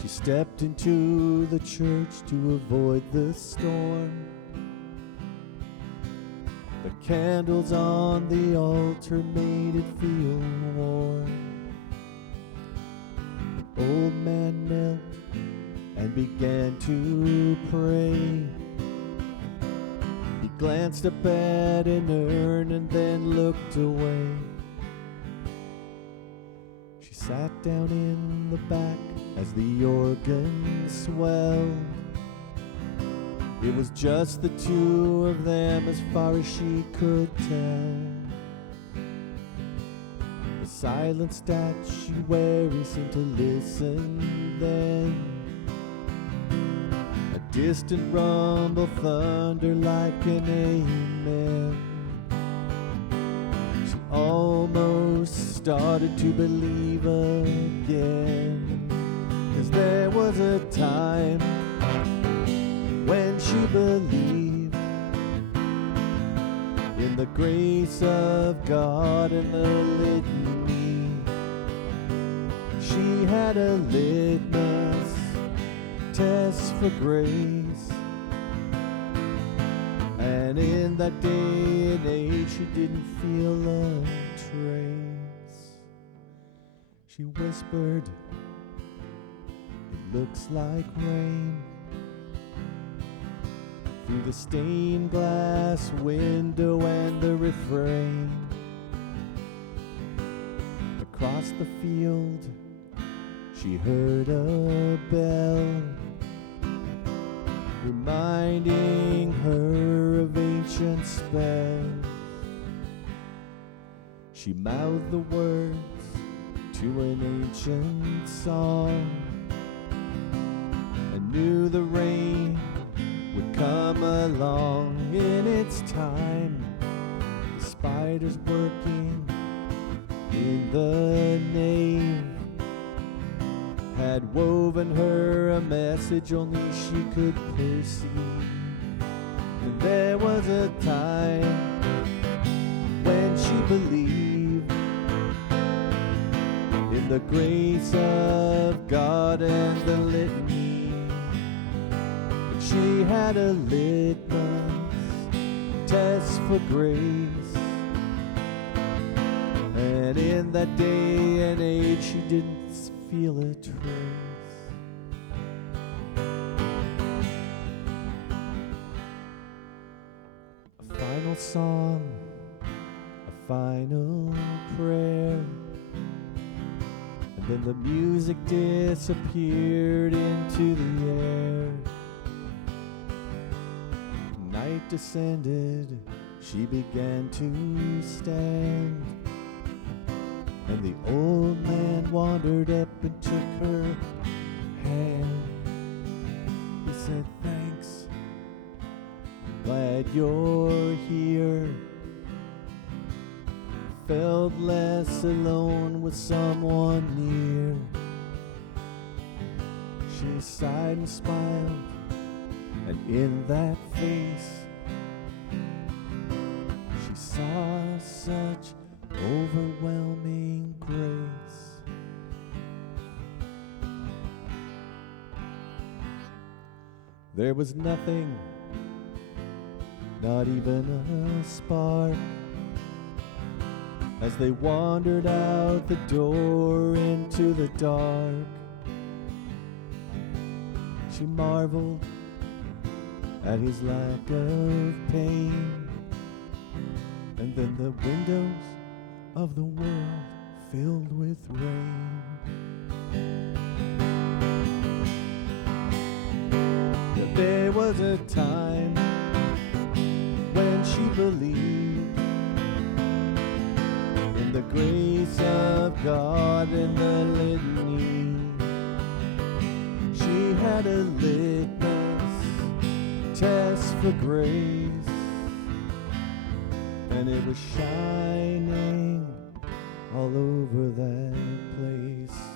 She stepped into the church to avoid the storm. The candles on the altar made it feel warm. The old man knelt and began to pray. He glanced up at an urn and then looked away. She sat down in the back as the organ swelled. It was just the two of them as far as she could tell. The silenced statuary seemed to listen then. A distant rumble thunder like an amen. She almost started to believe again, 'cause there was a time when she believed in the grace of God and the litany. She had a litmus test for grace, and in that day and age she didn't feel a trace. She whispered, "It looks like rain," through the stained glass window and the refrain. Across the field, she heard a bell, reminding her of ancient spells. She mouthed the words to an ancient song, and knew the rain would come along in its time. The spiders working in the nave had woven her a message only she could perceive. And there was a time when she believed in the grace of God and the litany. She had a litmus test for grace, and in that day and age she didn't feel a trace. A final song, a final prayer, and then the music disappeared into the air. Night descended, she began to stand, and the old man wandered up and took her hand. He said, "Thanks, glad you're here. Felt less alone with someone near." She sighed and smiled, and in that face she saw such overwhelming grace. There was nothing, not even a spark, as they wandered out the door into the dark. She marveled at his lack of pain, and then the windows of the world filled with rain. There was a time when she believed in the grace of God and the litany. She had a litmus test for grace, and it was shining all over that place.